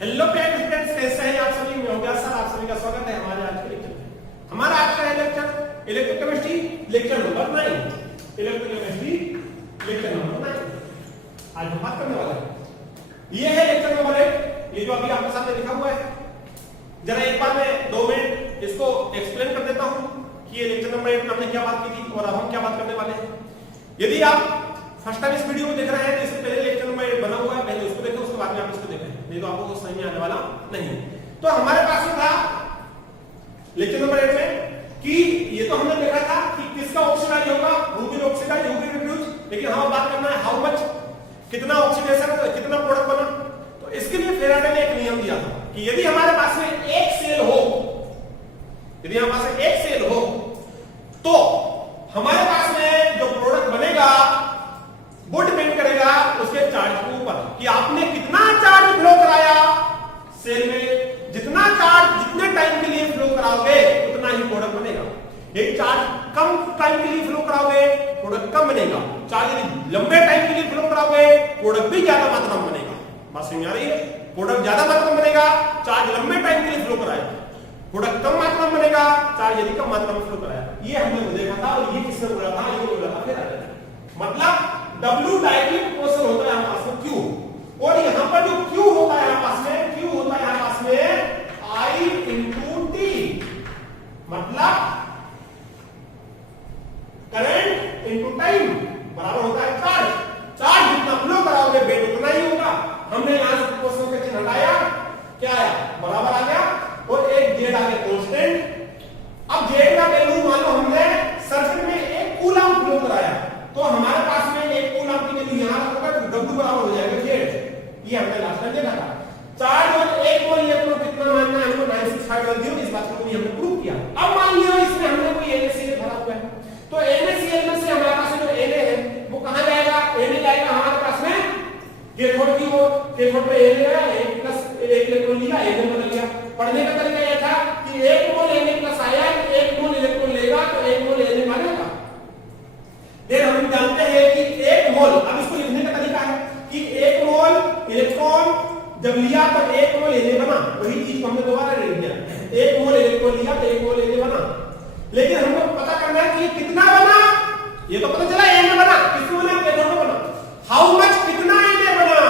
Hello friends, कैसे हैं आप सभी? मैं हो गया सर, आप सभी का स्वागत है हमारे आज के लेक्चर में। हमारा आज का है lecture electrochemistry lecture number 9। Electrochemistry lecture number 9 आज हम बात करने वाले हैं। ये है लेक्चर नंबर 1, ये जो अभी आपके सामने लिखा हुआ है। जरा एक बार मैं 2 मिनट इसको एक्सप्लेन कर देता हूं कि ये लेक्चर नंबर 1 में हमने क्या बात की थी और अब हम क्या बात करने वाले हैं। यदि आप फर्स्ट टाइम इस वीडियो को देख रहे हैं तो इससे पहले लेक्चर नंबर 1 बना हुआ है, पहले उसको देखें, उसके बाद में आप इसको देखें, नहीं तो आपको समझ में आने वाला नहीं। तो हमारे पास में था लेक्चर नंबर 1 में कि ये तो हमने देखा था कि किसका ऑक्सीडाइज होगा, रूबिन ऑक्सीडाइज, रूबिन रिड्यूस। लेकिन हमें बात करना है हाउ मच, कितना ऑक्सीडेशन, कितना प्रोडक्ट बना। तो इसके लिए फेराडे ने एक नियम दिया था कि यदि हमारे पास में एक सेल हो, यदि हमारे पास एक सेल हो तो हमारे पास में जो प्रोडक्ट बनेगा वो डिपेंड करेगा उसके चार्ज के ऊपर कि आपने कितना चार्ज फ्लो कराया सेल में। जितना चार्ज जितने टाइम के लिए फ्लो कराओगे उतना ही प्रोडक्ट बनेगा। यदि चार्ज कम टाइम के लिए फ्लो कराओगे प्रोडक्ट कम बनेगा, चार्ज यदि लंबे टाइम के लिए फ्लो कराओगे प्रोडक्ट भी ज्यादा मात्रा में बनेगा। बात समझ आ रही है? प्रोडक्ट ज्यादा मात्रा में बनेगा, चार्ज लंबे टाइम के लिए फ्लो कराया, प्रोडक्ट कम मात्रा में बनेगा, चार्ज यदि कम मात्रा में फ्लो कराया। ये हमने देखा था और ये किसने बोला था? ये बोला था फेराडे ने। मतलब W डाइलेक्ट्रिक पोर्शन होता है हमारे पास में Q, और यहां पर जो Q होता है हमारे पास में, Q होता है हमारे पास में I into T, मतलब करंट इनटू टाइम बराबर होता है चार्ज। चार्ज जितना फ्लो कराओगे वेट उतना ही होगा। हमने यहां से पोर्शन का चिन्ह हटाया, क्या आया? बराबर आ गया, और एक जेड आ गया कांस्टेंट। अब जेड का वैल्यू मान लो हमने सर्किट में 1 कूलम फ्लो कराया तो हमारे पास में 1 कूलम की वैल्यू यहां रखोगे तो W बराबर हो जाएगा जेड। ये हमने लास्ट में देखा था। चार्ज और 1 मोल इलेक्ट्रॉन कितना मानना है हमको? 96510। इस बात को भी हमने प्रूव किया। अब मान लिया इसमें हमने कोई NaCl भरा हुआ है तो NaCl में से हमारे पास जो Na है वो कहां जाएगा? Na जाएगा हमारे पास में कैथोड की ओर। कैथोड पे Na आया, 1 प्लस 1 इलेक्ट्रॉन लिया, Na बदल गया। पढ़ने का तरीका यह था कि 1 मोल Na प्लस आया, 1 मोल इलेक्ट्रॉन लेगा तो 1 मोल Na मानेगा। फिर हम जानते हैं कि 1 मोल, अब इसको लिखने का तरीका है कि 1 मोल इलेक्ट्रॉन जब लिया तो 1 मोल Na बना। वही चीज को हमने दोबारा लिख दिया, 1 मोल इलेक्ट्रॉन लिया तो 1 मोल Na बना। लेकिन हमको पता करना है कि कितना बना। ये तो पता चला Na बना, किसमें बना? कैथोड में बना। हाउ मच, कितना Na बना?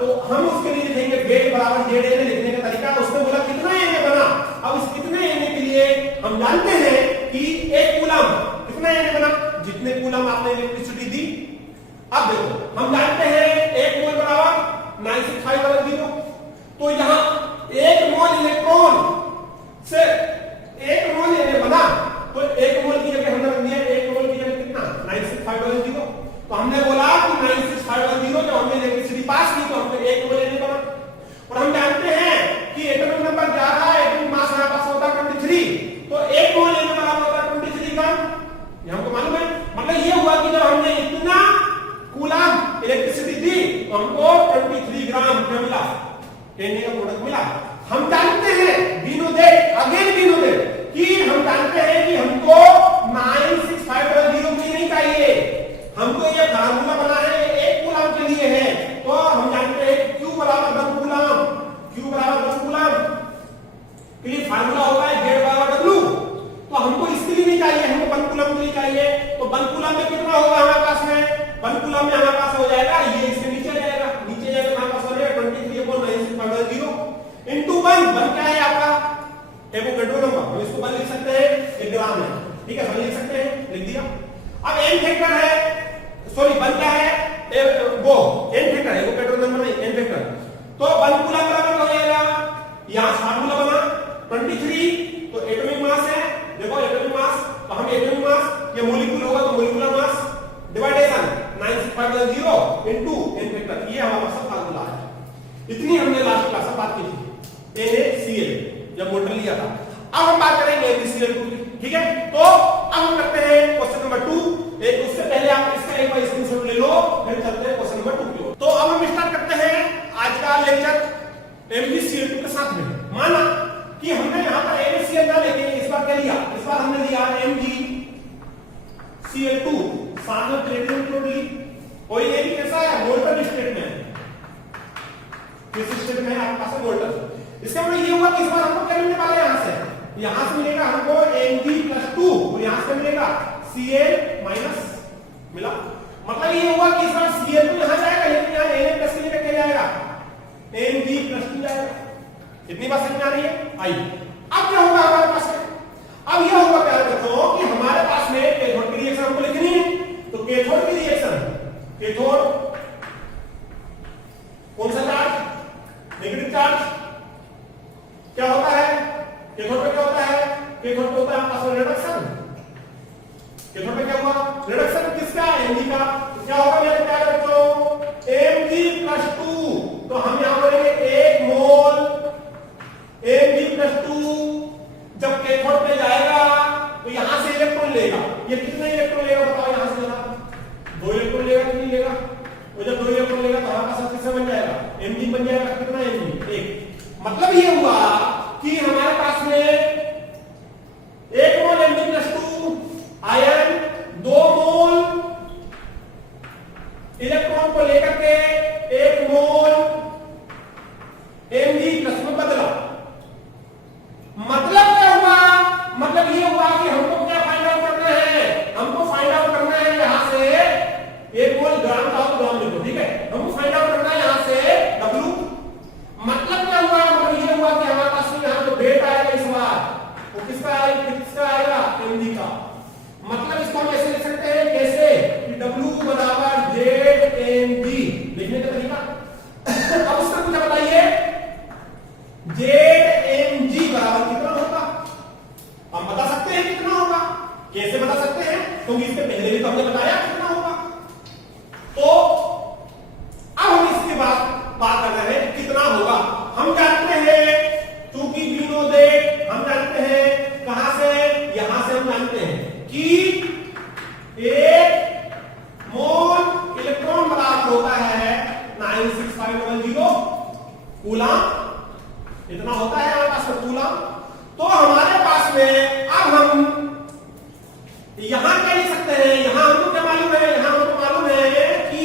तो हम उसके लिए लिखेंगे वेट बराबर जेड Na। लिखने का तरीका उसने बोला कितना Na बना। अब इस कितने Na के लिए हम जानते हैं कि 1 कूलम कितना Na बना, जितने कूलम आपने इलेक्ट्रिसिटी दी। अब देखो हम जानते हैं 1 मोल बराबर 96510। तो यहां 1 मोल इलेक्ट्रॉन से 1 मोल Na बना तो 1 मोल की जगह हमने रख दिया 1 मोल की जगह कितना? 96510। तो हमने बोला कि 96510 जब हमने इलेक्ट्रिसिटी पास की तो हमने 1 मोल Na बना। और हम जानते हैं कि एटॉमिक नंबर 11, एटॉमिक मास हमारे पास होता है 23, तो 1 मोल Na बराबर होता है 23 ग्राम। ये हमको मालूम है। मतलब ये हुआ कि जब हमने इतना कूलम इलेक्ट्रिसिटी दी तो हमको 23 ग्राम क्या मिला? Na का प्रोडक्ट मिला। हम जानते हैं बिनो दैट, अगेन बिनो दैट, कि हम जानते हैं कि हमको 96510 की नहीं चाहिए, हमको ये फार्मूला बना है 1 कूलम के लिए है। तो हम जानते हैं Q बराबर 10 कूलम, Q बराबर 10 कूलम के लिए फार्मूला होता है Z बराबर W। तो हमको इसके लिए नहीं चाहिए, हमको 1 कूलम के लिए चाहिए। तो 1 कूलम में कितना होगा हमारे पास में? 1 कूलम में हमारे पास हो जाएगा, ये इसके नीचे जाएगा, नीचे जाएगा हमारे पास हो जाएगा 23/96510 इनटू 1। 1 क्या है आपका? Avogadro number. हम इसको 1 लिख सकते हैं, 1 ग्राम है, ठीक है, 1 लिख सकते हैं, लिख दिया। अब n फैक्टर है, सॉरी 1 क्या है? वो n फैक्टर है, एवोगैड्रो नंबर नहीं, n फैक्टर। तो 1 कूलम बराबर हो जाएगा, यहां फार्मूला बना 23, तो एटॉमिक मास है, देखो एटॉमिक मास, तो हम एटॉमिक मास, ये मॉलिक्यूल होगा तो molecular mass डिवाइडेशन 96510 into n factor. ये हमारा सब फार्मूला है। इतनी हमने लास्ट क्लास में बात की थी NaCl जब मोटर लिया था। अब हम बात करेंगे NaCl की, ठीक है। तो अब हम करते हैं क्वेश्चन नंबर 2। एक उससे पहले आप इसका एक बार स्क्रीनशॉट ले लो, फिर चलते हैं क्वेश्चन नंबर 2 की ओर। तो अब हम स्टार्ट करते हैं आज का लेक्चर MgCl2 के साथ में। माना कि हमने यहां पर NaCl ना लेके इस बार क्या लिया? इस बार हमने लिया MgCl2, साथ में प्लेटिनम क्लोराइड ली। और ये भी कैसा है? मोल्टन स्टेट में, किस स्टेट में है आपके पास वोल्टेज। इसका मतलब ये हुआ कि इस बार हमको क्या मिलने वाला है, यहां से मिलेगा हमको Mg+2 और यहां से मिलेगा Cl- मिला। मतलब ये हुआ कि इस बार Cl तो यहां जाएगा लेकिन यहां Na+ के लिए क्या जाएगा, Mg+2 जाएगा। इतनी बात समझ आ रही है? आइए अब क्या होगा हमारे पास में, अब यह होगा प्यारे बच्चों कि हमारे पास में कैथोड की रिएक्शन हमको लिखनी है। तो कैथोड की रिएक्शन, कैथोड कौन सा चार्ज, नेगेटिव चार्ज, क्या होता है कैथोड पे, क्या होता है कैथोड पे होता है आपका रिडक्शन। कैथोड पे क्या हुआ, रिडक्शन किसका, Mg का। तो क्या होगा मेरे प्यारे बच्चों, Mg+2। तो हम यहां बोलेंगे 1 मोल Mg+2 जब कैथोड पे जाएगा तो यहां से इलेक्ट्रॉन लेगा। ये कितने इलेक्ट्रॉन लेगा बताओ, यहां से लेगा 2 इलेक्ट्रॉन लेगा कि नहीं लेगा। और जब 2 इलेक्ट्रॉन लेगा तो हमारे पास कितना बन जाएगा, Mg बन जाएगा। कितना Mg, 1। मतलब ये हुआ कि हमारे पास में 1 मोल Mg+2 आयन 2 मोल इलेक्ट्रॉन को लेकर के 1 मोल Mg+ में बदला। मतलब क्या हुआ, मतलब ये हुआ कि हमको क्या फाइंड आउट करना है, हमको फाइंड आउट करना है यहां से 1 मोल ग्राम का ग्राम लिखो, ठीक है। हमको फाइंड आउट करना है यहां से W। मतलब क्या हुआ, मतलब ये हुआ कि हमारे पास में यहां जो वेट आएगा इस बार वो किसका आएगा, Mg का। मतलब इसको हम ऐसे लिख सकते हैं, कैसे कि W बराबर ZMg, लिखने का तरीका। अब उसका कुछ बताइए, ZMg बराबर कितना होगा, हम बता सकते हैं कितना होगा। कैसे बता सकते हैं, क्योंकि इसके पहले भी तो हमने बताया कितना होगा। तो अब हम इसके बाद बात कर रहे हैं कितना होगा। हम जानते हैं क्योंकि वी नो दैट, हम जानते हैं कहां से, यहां से हम जानते हैं कि 1 मोल इलेक्ट्रॉन बराबर होता है 96500 कूलम। इतना होता है हमारे पास में कूलम। तो हमारे पास में अब हम यहां क्या लिख सकते हैं, यहां हमको क्या मालूम है, यहां हमको मालूम है कि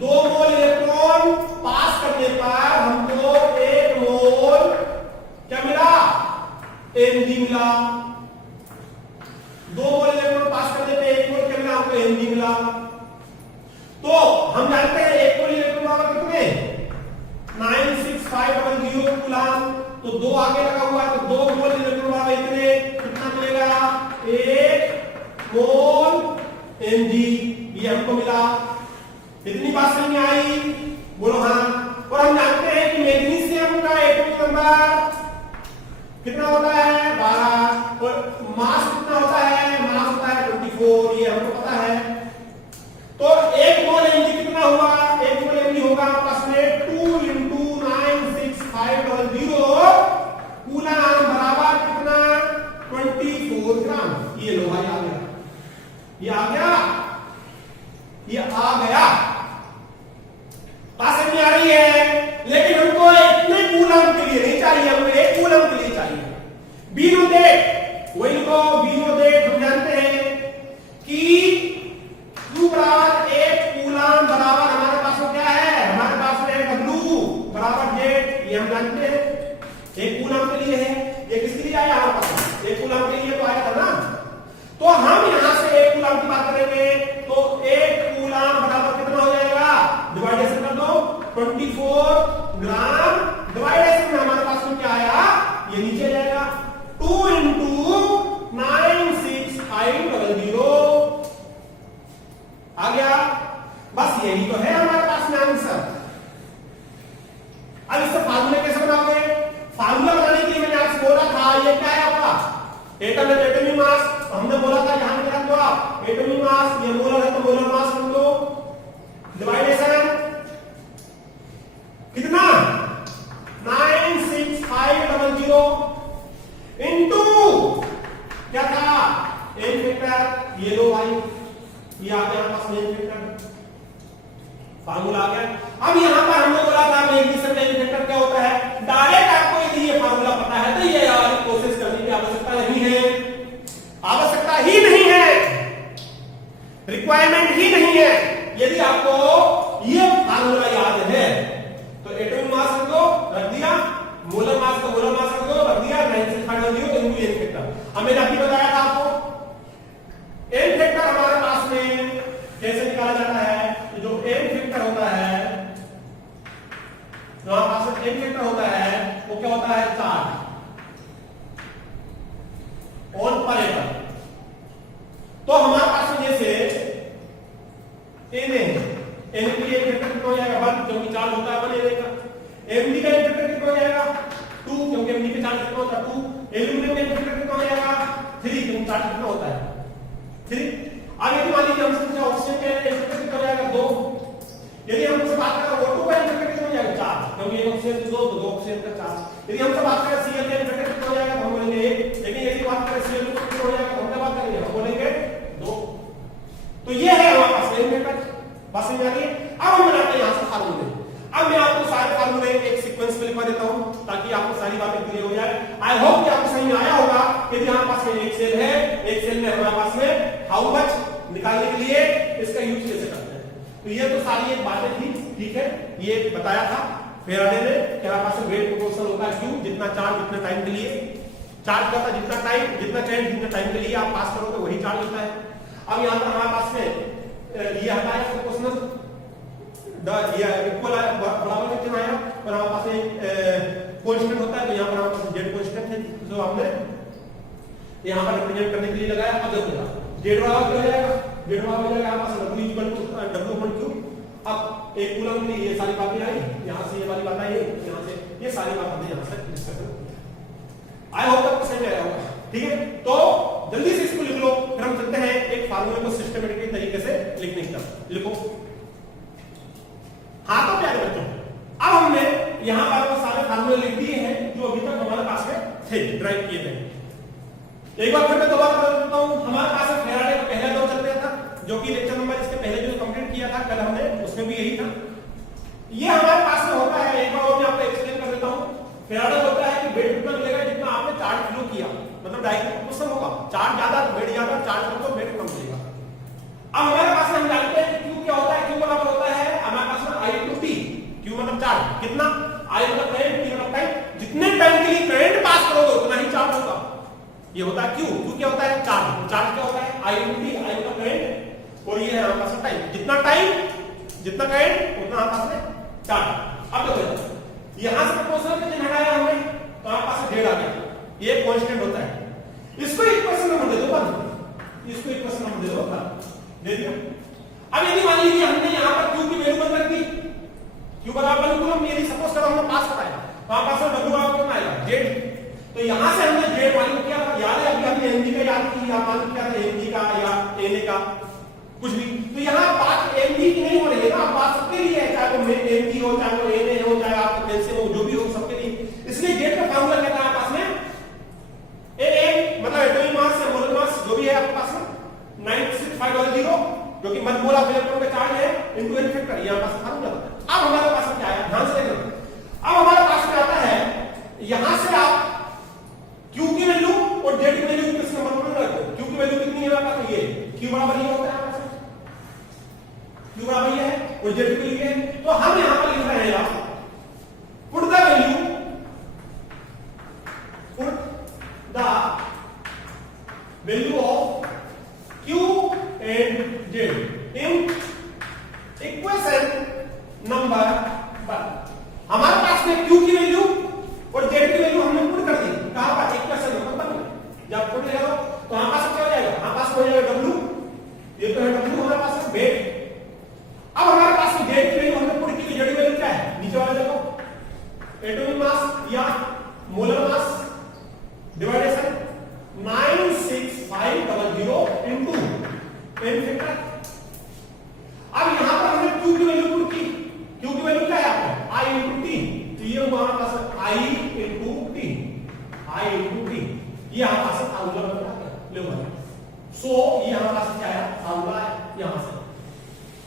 2 मोल इलेक्ट्रॉन पास करने पर हमको 1 मोल क्या मिला, Mg मिला। 2 मोल इलेक्ट्रॉन पास करने पे 1 मोल क्या मिला हमको, Mg मिला। तो हम जानते हैं 1 मोल इलेक्ट्रॉन बराबर कितने, 96500 कूलम। तो 2 आगे लगा हुआ है, तो 2 मोल इलेक्ट्रॉन बराबर इतने, कितना मिलेगा, 1 मोल Mg, ये हमको मिला। इतनी बात समझ में आई, बोलो हाँ। और हम जानते हैं कि मैग्नीशियम का एटॉमिक नंबर कितना होता है, 12। और मास कितना होता है, मास होता है 24, ये हमको पता है। तो 1 मोल Mg कितना हुआ, 1 मोल Mg होगा आपस में 2 × 96500 कूलम बराबर कितना, 24 ग्राम। ये लो भाई आ गया, ये आ गया, ये आ गया। बात समझ में आ रही है। लेकिन हमको इतने कूलम के लिए नहीं चाहिए, हमको 1 कूलम के लिए चाहिए। वी नो दैट, वही लिखो, वी नो दैट हम जानते हैं कि Q बराबर 1 कूलम बराबर हमारे पास में क्या है, हमारे पास में W बराबर Z, ये हम जानते हैं 1 कूलम के लिए है। ये किसके लिए आया हमारे पास, 1 कूलम के लिए तो आया था ना। तो हम यहां से 1 कूलम की बात करेंगे तो 1 कूलम बराबर कितना हो जाएगा, डिवाइडेशन कर दो, 24 ग्राम। डिवाइडेशन में हमारे पास में क्या आया, ये नीचे जाएगा, 2 × 96500 आ गया। बस यही तो है हमारे पास में आंसर। अब इसका फार्मूला कैसे बनाओगे, फार्मूला बनाने के लिए मैंने आपसे बोला था, ये क्या है आपका एटम है, एटॉमिक मास। हमने बोला था यहां पे रख दो आप एटॉमिक मास, ये मोलर है तो मोलर मास रख दो। डिवाइडेशन कितना, 96500 इनटू क्या था, एन फैक्टर। ये लो भाई, ये आ गया पास में एन फैक्टर, फार्मूला आ गया। अब यहां पर हमने बोला था मैग्नीशियम एन फैक्टर क्या होता है, डायरेक्ट आपको यदि ये फार्मूला पता है तो ये यार कोशिश करने की आवश्यकता नहीं है, आवश्यकता ही नहीं है, रिक्वायरमेंट ही नहीं है। यदि आपको ये फार्मूला याद है तो एटॉमिक मास मोलर मास का मोलर मास रख दो, रख दिया 965 इनटू एन फैक्टर। अब मैंने अभी बताया था आपको एन फैक्टर हमारे पास में कैसे निकाला जाता है। जो एन फैक्टर होता है, जो हमारे पास में एन फैक्टर होता है वो क्या होता है, चार्ज ऑन पर एटम। तो हमारे पास में जैसे एन है, एन की एन फैक्टर कितना हो जाएगा 1, क्योंकि चार्ज होता है 1 एन का। एमडी का एन फैक्टर कितना हो जाएगा 2, क्योंकि एमडी का चार्ज कितना होता है 2। एल्यूमिनियम का एन फैक्टर कितना हो जाएगा 3, क्योंकि चार्ज कितना होता है 3। आगे मान लीजिए हमसे ऑक्सीजन का एन फैक्टर कितना हो जाएगा 2। यदि हमसे बात करें O2 का एन फैक्टर कितना हो जाएगा 4, क्योंकि एक ऑक्सीजन से 2 तो 2 ऑक्सीजन का 4। यदि हमसे बात करें Cl का एन फैक्टर कितना हो जाएगा, हम बोलेंगे 1। लेकिन यदि बात करें Cl का कितना हो जाएगा, हम क्या बात करेंगे, हम बोलेंगे 2। तो ये है हमारे पास एन फैक्टर। बस समझ आ रही है। अब हम बनाते हैं यहां से फार्मूले। अब मैं आपको सारे फार्मूले एक सीक्वेंस में लिखवा देता हूं ताकि आपको सारी बातें क्लियर हो जाए। आई होप कि आपको समझ में आया होगा कि हमारे पास में एक सेल है, एक सेल में हमारे पास में हाउ मच निकालने के लिए इसका यूज कैसे करते हैं। तो ये तो सारी एक बातें थी, ठीक है। ये बताया था फेराडे ने कि हमारे पास वेट प्रोपोर्शनल होता है Q, जितना चार्ज जितना टाइम के लिए चार्ज करता है, जितना टाइम जितना करंट जितना टाइम के लिए आप पास करोगे वही चार्ज होता है। अब यहां पर हमारे पास में ये आता है प्रोपोर्शनल ये इक्वल बराबर कितना आया, और हमारे पास एक कांस्टेंट होता है। तो यहां पर हमारे पास जेड कांस्टेंट है जो हमने यहां पर रिप्रेजेंट करने के लिए लगाया। अब देखो जेड बराबर क्या हो जाएगा, जेड बराबर हो जाएगा हमारे पास W = Q। अब एक कूलम में ये सारी बातें आई, यहां से ये वाली बात आई, यहां से ये सारी बातें यहां से डिस्कस करें। आई होप आपको समझ आया होगा, ठीक है। तो जल्दी से इसको लिख लो, फिर हम चलते हैं एक फार्मूले को सिस्टमैटिक तरीके से लिखने की तरफ। लिखो। हाँ तो प्यारे बच्चों, अब हमने यहां पर वो सारे फार्मूले लिख दिए हैं जो अभी तक हमारे पास में थे, ड्राइव किए थे। एक बार फिर मैं दोबारा बता देता हूं। हमारे पास में फेराडे का पहला दौर चल रहा था, जो कि लेक्चर नंबर इसके पहले जो कंप्लीट किया था कल हमने, उसमें भी यही था। ये हमारे पास में होता है, एक बार और मैं आपको एक्सप्लेन कर देता हूं। फेराडे होता है कि वेट उतना मिलेगा जितना आपने चार्ज फ्लो किया, मतलब डायरेक्ट प्रोपोर्शनल होगा। चार्ज ज्यादा वेट ज्यादा, चार्ज कम तो वेट कम मिलेगा। अब हमारे पास में हम जानते हैं कि Q क्या होता है, Q बराबर होता है हमारे पास में I/T। Q मतलब चार्ज कितना, I मतलब करंट, T मतलब टाइम। जितने टाइम के लिए करंट पास करोगे उतना ही चार्ज होगा। ये होता है Q क्या होता है चार्ज, चार्ज क्या होता है I/T, I मतलब करंट, और ये है हमारे पास टाइम। जितना टाइम जितना करंट उतना हमारे पास में चार्ज। अब देखो यहां से प्रोपोर्शनल का चिन्ह हटाया हमने, तो हमारे पास जेड आ गया। ये कांस्टेंट होता है, इसको इक्वेशन नंबर दे दो, इसको इक्वेशन नंबर दे दो, दे दिया। अब यदि मान लीजिए हमने यहां पर Q की वैल्यू बदल रख दी, Q बराबर हम यदि सपोज करो हमने पास कराया, तो हमारे पास W बराबर कितना आएगा जेड। तो यहां से हमने जेड मालूम किया, याद है अभी हमने एनजी का याद किया, मालूम किया था एनजी का या एनए का कुछ भी। तो यहां बात एनजी की नहीं हो रही है ना, बात सबके लिए है, चाहे वो एनजी हो, चाहे वो एनए हो, चाहे आपका कैल्शियम हो, जो भी हो सबके लिए। इसलिए जेड का फार्मूला क्या था आपके पास में, ए मतलब एटॉमिक मास या मोलर मास जो भी है आपके पास में 96500, जो कि मत मोल ऑफ इलेक्ट्रॉन का चार्ज है इनटू एन फैक्टर, यहां पास फार्मूला। अब हमारे पास में क्या है, ध्यान से देखना। अब हमारे पास में आता है यहां से आप Q की वैल्यू और Z की वैल्यू किस नंबर पर रखो। Q की वैल्यू कितनी है हमारे पास, ये Q बराबर ये होता है हमारे पास, Q बराबर ये है और Z की वैल्यू है। तो हम यहां पर लिख रहे हैं put the value, put the value of Q and Z in equation number 1। हमारे पास में Q की वैल्यू और Z की वैल्यू हमने पुट कर दी, कहां पर इक्वेशन नंबर 1 में। जब पुट करो तो हमारे पास क्या हो जाएगा, हमारे पास हो जाएगा W, ये तो है W हमारे पास है वेट। अब हमारे पास में Z की वैल्यू हमने पुट की, तो Z की वैल्यू क्या है, नीचे वाला देखो, एटॉमिक मास या molar mass डिवाइडेशन 96500 into an factor. अब यहां पर हमने Q की वैल्यू पुट की, Q की वैल्यू क्या है आपका I into T, तो ये हमारे पास I into T, I into T, ये हमारे पास फार्मूला बन रहा है। लो भाई, सो ये हमारे पास क्या है फार्मूला है, यहां से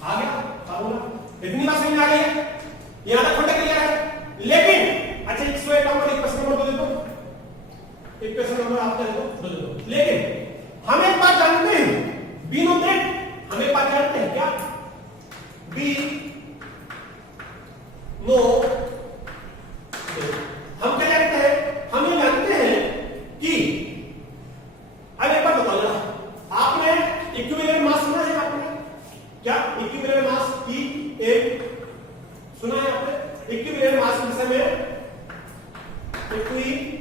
आ गया फार्मूला। इतनी बात समझ आ गई है, यहां तक फंडा क्लियर है। लेकिन अच्छा इसको एक नंबर इक्वेशन नंबर दे दो, इक्वेशन नंबर आप दे दो। लेकिन हम एक बात जानते हैं, बी नो दैट, हम एक बात जानते हैं क्या, बी नो हम क्या इक्विवेलेंट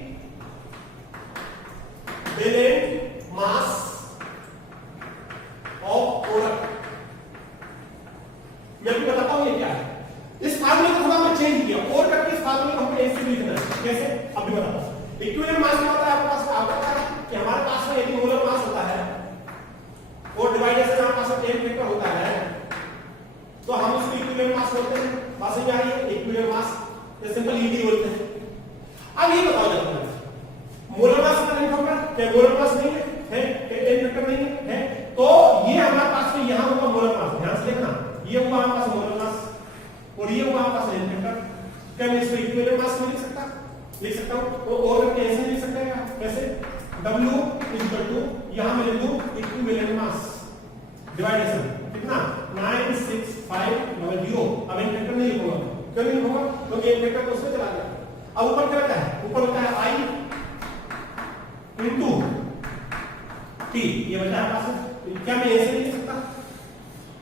मास ऑफ प्रोडक्ट। मैं आपको बताता हूं ये क्या है। इस फार्मूले को थोड़ा मैं चेंज किया और करके इस फार्मूले को हमको ऐसे लिखना है। कैसे अभी बताता हूं। इक्विवेलेंट मास क्या होता है आपके पास, आपको पता है कि हमारे पास में यदि मोलर मास होता है और डिवाइडेड से हमारे पास में टेन फैक्टर होता है तो हम उसको इक्विवेलेंट मास बोलते हैं। बात समझ आ रही है? इक्विवेलेंट मास या सिंपल ईडी बोलते हैं। अब ये बताओ जरा मोलर मास का टेन फैक्टर क्या मोलर मास नहीं है, टेन फैक्टर नहीं है, तो ये हमारे पास में यहां होगा मोलर मास। ध्यान से देखना, ये हुआ हमारे पास मोलर मास और ये हुआ हमारे पास टेन फैक्टर। क्या मैं इसको इक्विवेलेंट मास में लिख सकता हूं? और कैसे लिख सकते हैं? कैसे? W यहां मैं लिख दूं इक्विवेलेंट मास डिवाइडेशन कितना 96500। अब एक फैक्टर नहीं लिखूंगा। क्यों नहीं लिखूंगा? क्योंकि एक फैक्टर तो उसमें चला गया। अब ऊपर क्या होता है? ऊपर होता है I into T। ये बचा है पास। क्या मैं ऐसे लिख सकता?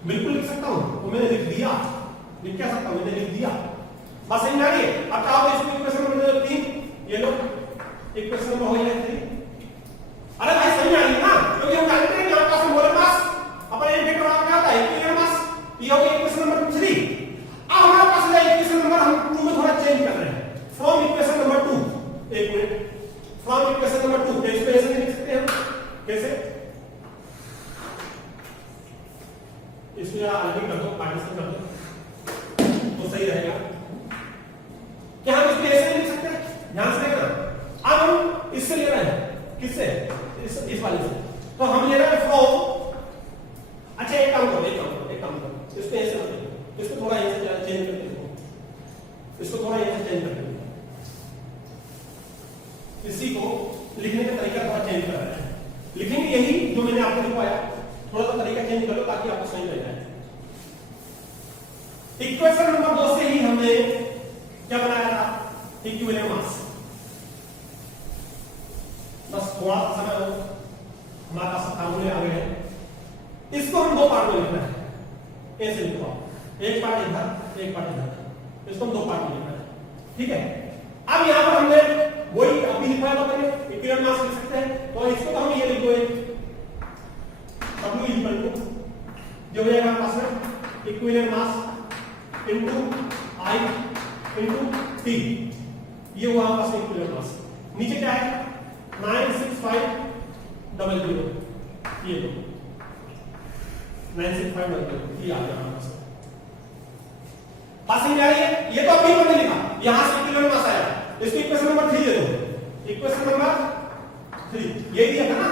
बिल्कुल लिख सकता हूं। तो मैंने लिख दिया। लिख क्या सकता हूं? मैंने लिख दिया। बस समझ आ रही है? अब क्या होगा इसमें इक्वेशन नंबर 3 ये लो इक्वेशन नंबर हो जाएगा 3। अरे भाई समझ आ रही है ना? क्योंकि हम जानते हैं यहां पास मोलर मास अपन एक फैक्टर क्या होता है इक्विवेलेंट मास। ये हो गया इक्वेशन नंबर 3। अब हमारे पास है इक्वेशन नंबर हम 2 में थोड़ा चेंज कर रहे हैं फ्रॉम इक्वेशन नंबर 2। एक मिनट, फ्रॉम इक्वेशन नंबर 2 इसको ऐसे लिख सकते हैं। कैसे? इसको अलग कर दो, पार्टीशन कर दो तो सही रहेगा। क्या हम इसको ऐसे लिख सकते हैं? ध्यान से देखना। अब हम इससे ले रहे हैं, किससे? इस वाले से। तो हम ले रहे हैं फ्रॉम। अच्छा एक काम करो इसको ऐसे मत लिखो, इसको थोड़ा ऐसे चेंज करके लिखो, इसको थोड़ा ऐसे चेंज करके लिखो। इसी को लिखने का तरीका थोड़ा चेंज कर रहे हैं। लिखेंगे यही जो मैंने आपको लिखवाया, थोड़ा सा तरीका चेंज कर लो ताकि आपको समझ में जाए। इक्वेशन नंबर 2 से ही हमने क्या बनाया था? Equivalent mass. बस थोड़ा सा समय हो, हमारे पास फार्मूले आ गए हैं। इसको हम 2 पार्ट में लिखना है। ऐसे लिखो, एक पार्ट इधर, एक पार्ट इधर। इसको हम 2 पार्ट में लिखना है। ठीक है? अब यहां पर हमने वही अभी लिखवाया था मैंने इक्विवेलेंट मास लिख सकते हैं। तो इसको तो हम ये लिखो W इक्वल टू जो हो जाएगा हमारे पास में equivalent mass into I into T। ये हुआ हमारे पास इक्विवेलेंट मास। नीचे क्या है? 96500। ये लो 96500 ये आ गया हमारे पास। बात समझ आ रही है? ये तो अभी हमने लिखा, यहां से इक्विवेलेंट मास आया। इसको इक्वेशन नंबर 3 दे दो। इक्वेशन नंबर 3 ये दिया था ना,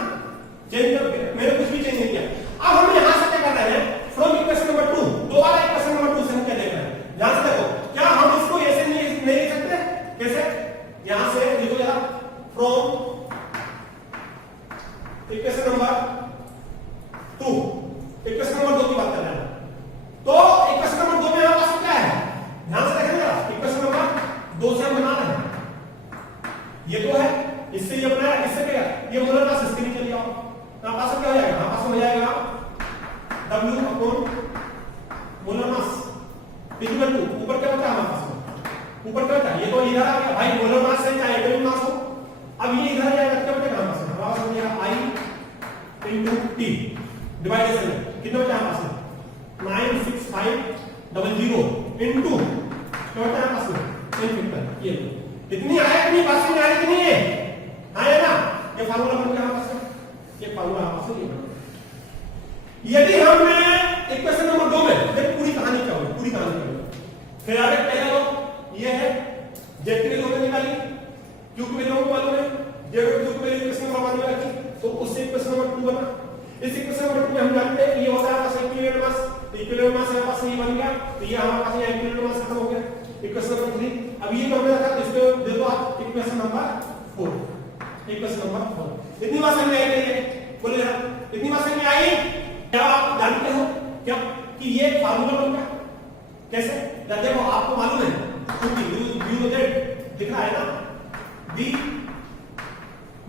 चेंज कर मैंने कुछ भी चेंज नहीं किया। अब हम यहां से क्या कर रहे हैं? फ्रॉम इक्वेशन नंबर 2 दोबारा इक्वेशन नंबर 2 से हम क्या देख रहे हैं? ध्यान से देखो, क्या हम इसको ऐसे नहीं लिख सकते? कैसे? यहां से लिखो जरा from equation number 2। Equation number 2 की बात कर रहे हैं। तो इक्वेशन नंबर 2 में हमारे पास क्या है? ध्यान से देखिए जरा, इक्वेशन नंबर 2 से हम बना रहे हैं। ये तो है, इससे ये बनाया, इससे क्या? ये मोलर मास इसके नीचे लिया। हमारे पास क्या हो जाएगा? हमारे पास हो जाएगा W upon molar mass equal to ऊपर क्या बचा हमारे पास? ऊपर क्या बचा? ये तो इधर आ गया भाई, मोलर मास है चाहे इक्विवेलेंट मास हो। अब ये इधर आ जाएगा, क्या बचेगा हमारे पास? हमारे पास हो गया I into T डिवाइडेशन कितना बचा हमारे पास? 96500 into क्या बचा हमारे पास? ये कितनी आया? कितनी बात समझ आ रही? कितनी है? आया ना? ये फार्मूला बन गया हमारे पास। ये फार्मूला हमारे पास ये बना। यदि हमने इक्वेशन नंबर 2 में देख पूरी कहानी क्या हुई, पूरी कहानी क्या हुई। फिर आगे पहला लो ये है जेड की वैल्यू हमने निकाली, क्यू की वैल्यू हमको मालूम है, जेड और क्यू की वैल्यू इक्वेशन नंबर 1 में रखी, तो उससे इक्वेशन नंबर 2 बना। इस इक्वेशन नंबर 2 में हम जानते हैं कि ये होता है हमारे पास इक्विवेलेंट मास। तो इक्विवेलेंट मास हमारे पास ये बन गया, तो ये हमारे पास ये इक्विवेलेंट मास खत्म हो गया। इक्वेशन नंबर 3 अब ये जो हमने रखा इसको दे दो आप इक्वेशन नंबर 4। इक्वेशन नंबर 4 इतनी बात समझ में आई नहीं है? बोले जरा इतनी बात समझ में आई? क्या आप जानते हो क्या कि ये फार्मूला बन गया? कैसे? देखो आपको मालूम है क्योंकि यू दैट दिख रहा है ना, बी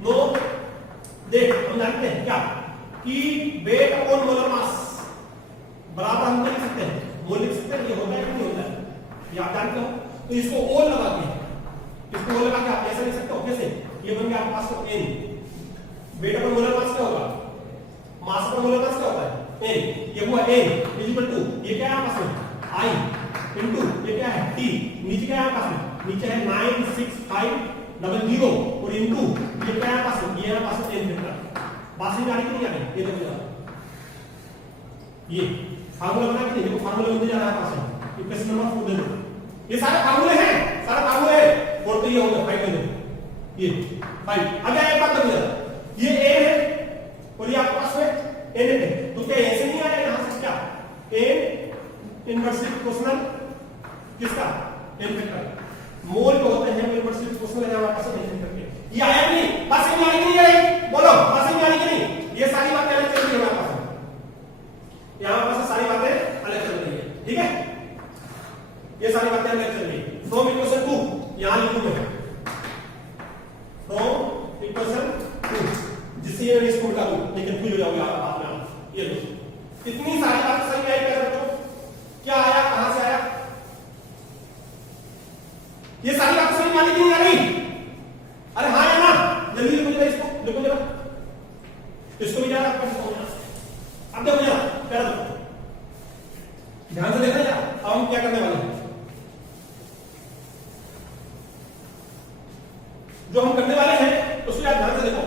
नो दैट हम जानते हैं क्या कि वेट अपॉन मोलर मास बराबर हम लिख सकते हैं, मोल लिख सकते हैं। ये होता है कि नहीं होता है? ये आप जानते हो। तो इसको ओ लगा के आप ऐसे लिख सकते ये बन गया आपके पास तो n, वेट अपन मोलर मास क्या होगा, मास पर मोलर मास क्या होता है n, ये हुआ n इक्वल टू ये क्या है आपस में I इनटू ये क्या है t, नीचे क्या है आपस में, नीचे है 96500 और इनटू ये क्या है आपस में, ये आपस में n वेक्टर। बात समझ आ रही कि नहीं आ रही, ये देखो ये फार्मूला बना के देखो, फार्मूला बनने जा रहा है आपस में, इक्वेशन नंबर 4 दे दो, ये सारे फार्मूले हैं, सारा फार्मूला है, और तो ये हो गया 5 दे दो, ये 5। अब एक बात कर जरा, ये a है और ये आपके पास में n है, तो क्या ऐसे नहीं आया यहां से क्या n इनवर्सली प्रोपोर्शनल किसका n वेक्टर, मोल जो होते हैं इनवर्सली प्रोपोर्शनल है हमारे पास n वेक्टर के, ये आया कि नहीं, बात समझ आ रही कि नहीं आ रही, बोलो बात समझ आ रही कि नहीं, ये सारी बातें अलग चल रही है हमारे पास, यहां पास सारी बातें अलग चल रही है, ठीक है, ये सारी बातें अलग चल रही है। फ्रॉम इक्वेशन 2 यहां लिखूं मैं, फ्रॉम इक्वेशन 2 जिससे ये इसको मिटा दूं, लेकिन भूल जाओगे आप बाद में, ये लो इतनी सारी बातें समझ आई कर रहे हो, क्या आया कहां से आया, ये सारी बातें समझ में आ रही कि नहीं आ रही, अरे हाँ या ना, जल्दी लिखो जरा इसको, लिखो जरा इसको भी जरा अब देखो जरा कर दो, ध्यान से देखना यार, अब हम क्या करने वाले हैं, जो हम करने वाले हैं उसको यार ध्यान से देखो,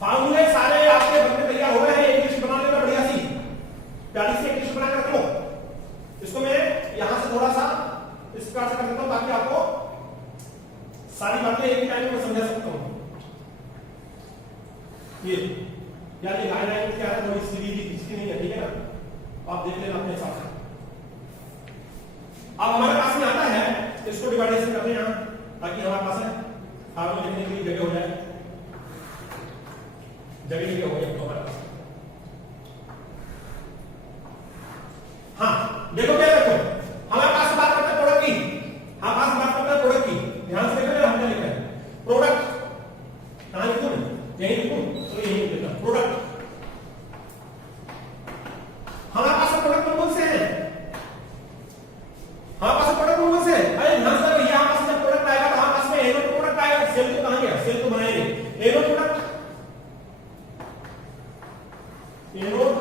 फार्मूले सारे आपके बनने तैयार हो गए हैं, एक लिस्ट बना लेना बढ़िया सी, प्यारी सी एक लिस्ट बना कर रख लो, इसको मैं यहां से थोड़ा सा इस प्रकार से कर देता हूं ताकि आपको सारी बातें एक ही टाइम में समझा सकता हूं। ये यार ये गाइडलाइन क्या है, थोड़ी सीधी खींचती नहीं है, ठीक है ना, आप देख लेना अपने हिसाब से। अब हमारे पास में आता है, इसको डिवाइडेशन करते हैं यहां, ताकि हमारे पास है फार्मूला लिखने के लिए जगह हो जाए, जगह हो जाए हमारे पास। हाँ देखो क्या देखो, हमारे पास बात करते हैं प्रोडक्ट की, हमारे पास बात करते हैं प्रोडक्ट की, ध्यान से देखो हम क्या लिखा है, प्रोडक्ट कहां लिखूं, यही लिखूं, तो यही लिखा प्रोडक्ट, हमारे पास प्रोडक्ट कौन से हैं, हमारे पास प्रोडक्ट कौन से हैं, अरे ध्यान से देखिए, हमारे पास जब प्रोडक्ट आएगा तो हमारे पास में एनोड प्रोडक्ट आएगा, सेल तो कहां गया, सेल तो बनाएंगे, एनोड प्रोडक्ट, एनोड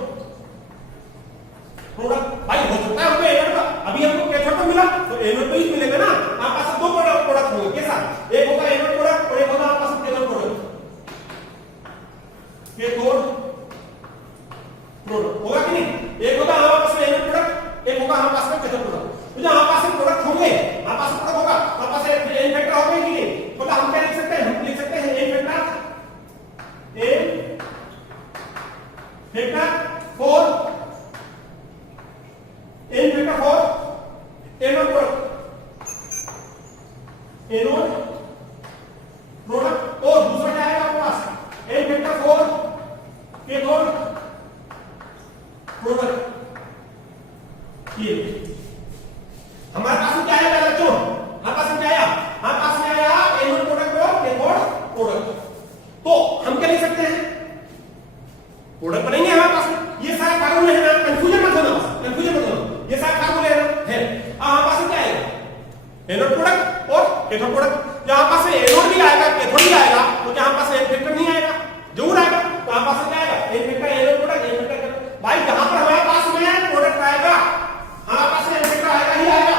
प्रोडक्ट भाई हो सकता है हमको एनोड का, अभी हमको कैथोड तो मिला तो एनोड तो ही मिलेगा ना, हमारे पास दो प्रोडक्ट होंगे, कैसा, एक होगा एनोड प्रोडक्ट और एक होगा हमारे पास कैथोड प्रोडक्ट, कैथोड प्रोडक्ट होगा कि नहीं, एक होगा हमारे पास में एनोड प्रोडक्ट, एक होगा हमारे पास में कैथोड प्रोडक्ट, तो जब हमारे पास प्रोडक्ट होंगे, हमारे पास प्रोडक्ट होगा, हमारे पास एन वेक्टर होगा कि नहीं, तो हम क्या लिख सकते हैं, हम लिख सकते हैं N vector 4 N vector 4 anode product, anode product, और दूसरा क्या आएगा आपके पास एन वेक्टर 4 कैथोड प्रोडक्ट, ये हमारे पास में क्या है बच्चों, हमारे पास में क्या आया, हमारे पास में आया एनोड प्रोडक्ट और कैथोड प्रोडक्ट, तो हम क्या लिख सकते हैं, प्रोडक्ट बनेंगे हमारे पास में, ये सारे फार्मूले हैं ना, कंफ्यूजन मत होना, कंफ्यूजन मत होना, ये सारे फार्मूले हैं, अब हमारे पास में क्या आएगा, एनोड प्रोडक्ट और कैथोड प्रोडक्ट, जहां पास में एनोड भी आएगा कैथोड भी आएगा, तो जहां पास एन वेक्टर नहीं आएगा, जरूर आएगा, तो हमारे पास क्या आएगा, N vector anode product, N vector, भाई जहां पर हमारे पास में प्रोडक्ट आएगा हमारे पास में एन वेक्टर आएगा ही आएगा,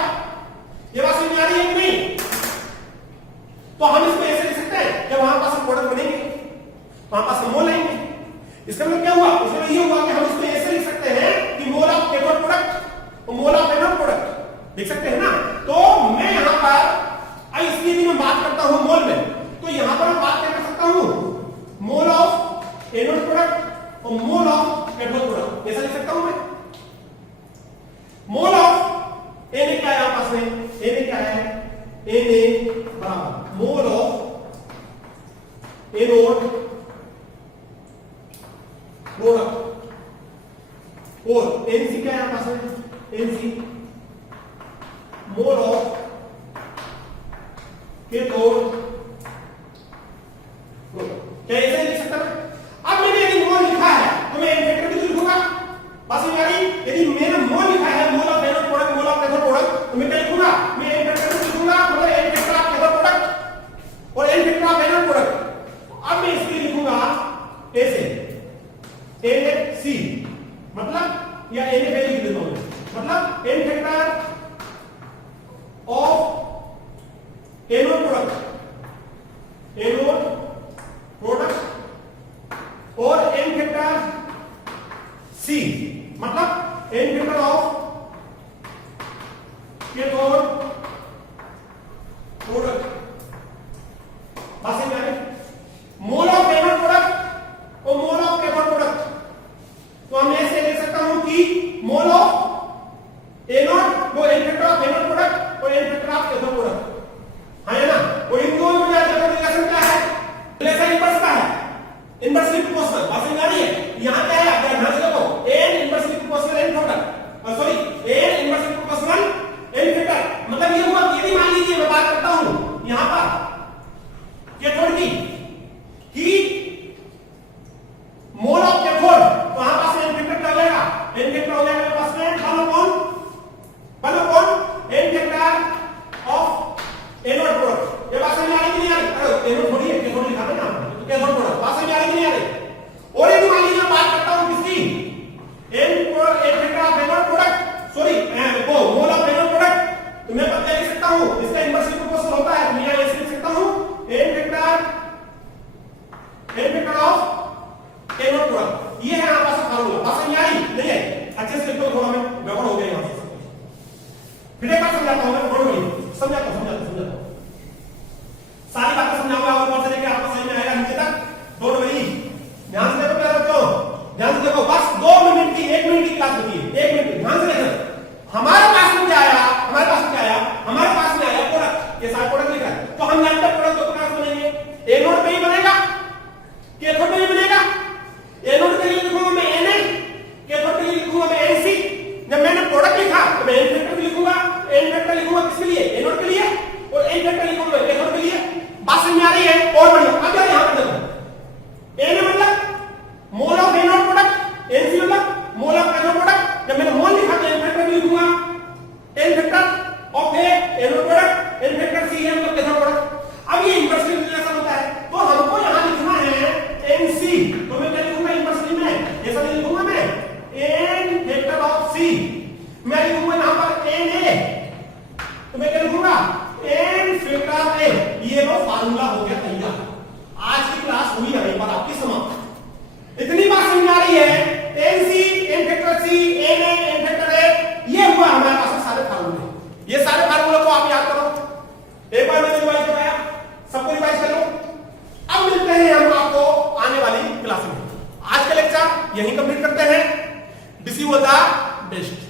ये बात समझ में आ रही है कि नहीं, तो हम इसको ऐसे लिख सकते हैं, जब हमारे पास प्रोडक्ट बनेंगे तो हमारे पास मोल आएंगे, इसका मतलब क्या हुआ, इसका मतलब ये हुआ कि हम इसको ऐसे लिख सकते हैं कि मोल ऑफ कैथोड प्रोडक्ट और मोल ऑफ एनोड प्रोडक्ट लिख सकते हैं ना, तो मैं यहां पर इसलिए भी मैं बात करता हूं मोल में, तो यहां पर मैं बात क्या कर सकता हूं, मोल ऑफ एनोड प्रोडक्ट और मोल ऑफ कैथोड प्रोडक्ट, ऐसा लिख सकता हूं मैं, मोल ऑफ एन क्या है यहां पास में, एन क्या है, एन बराबर मोल ऑफ एनोड प्रोडक्ट और एनसी क्या है यहां पास में, NC mole of cathode product, क्या ऐसे लिख सकता मैं, अब मैंने यदि मोल लिखा है तो मैं एन वेक्टर भी तो लिखूंगा, बस समझ आ रही, यदि मैंने मोल लिखा है mole of anode product mole of cathode product, तो मैं क्या लिखूंगा, मैं एन वेक्टर भी लिखूंगा, मतलब n vector of cathode product और n vector of anode product, समझाता सारी बातें समझाऊंगा और ऊपर से लेकर आपको समझ में आएगा नीचे तक। डोंट वरी, ध्यान से देखो प्यारे बच्चों, ध्यान से देखो। बस 2 मिनट की 1 मिनट की क्लास होती है, 1 मिनट ध्यान से देखो। हमारे पास में क्या आया, हमारे पास में आया प्रोडक्ट। ये सारा प्रोडक्ट लिखा है, तो हम जानते हैं प्रोडक्ट 2 प्रकार से बनेंगे। एनोड पे ही बनेगा, कैथोड पे ही बनेगा। एनोड के लिए लिखूंगा मैं Na, कैथोड के लिए लिखूंगा मैं Nc। जब मैंने प्रोडक्ट लिखा तो मैं N फैक्टर लिखूंगा। N फैक्टर लिखूंगा किसके लिए, एनोड के लिए, और N फैक्टर लिखूंगा कैथोड के लिए। बात समझ में आ रही है? और बढ़िया। अब यहां पर देखो, Na मतलब mole of anode product, Nc मतलब मोल ऑफ कैथोड प्रोडक्ट। जब मैंने मोल लिखा तो N फैक्टर लिखूंगा, N factor of anode product, N factor Cm मतलब कैथोड प्रोडक्ट। अब ये इनवर्सली रिलेशन होता है, तो हमको यहां लिखना है Nc, तो मैं क्या लिखूंगा इनवर्सली में, ऐसा नहीं लिखूंगा मैं N फैक्टर ऑफ C, मैं लिखूंगा यहां पर Na, तो मैं क्या लिखूंगा N फैक्टर A। ये वो फार्मूला हो गया तैयार। आज की क्लास हुई यहीं पर आपकी समाप्त। इतनी बात समझ आ रही है, Nc, N factor C, Na, N factor A, ये हुआ हमारे पास सारे फार्मूले। ये सारे फार्मूले को आप याद करो। एक बार मैंने रिवाइज कराया, सबको रिवाइज कर लो। अब मिलते हैं हम आपको आने वाली क्लास में। आज का लेक्चर यहीं कंप्लीट करते हैं। Wish you all the best.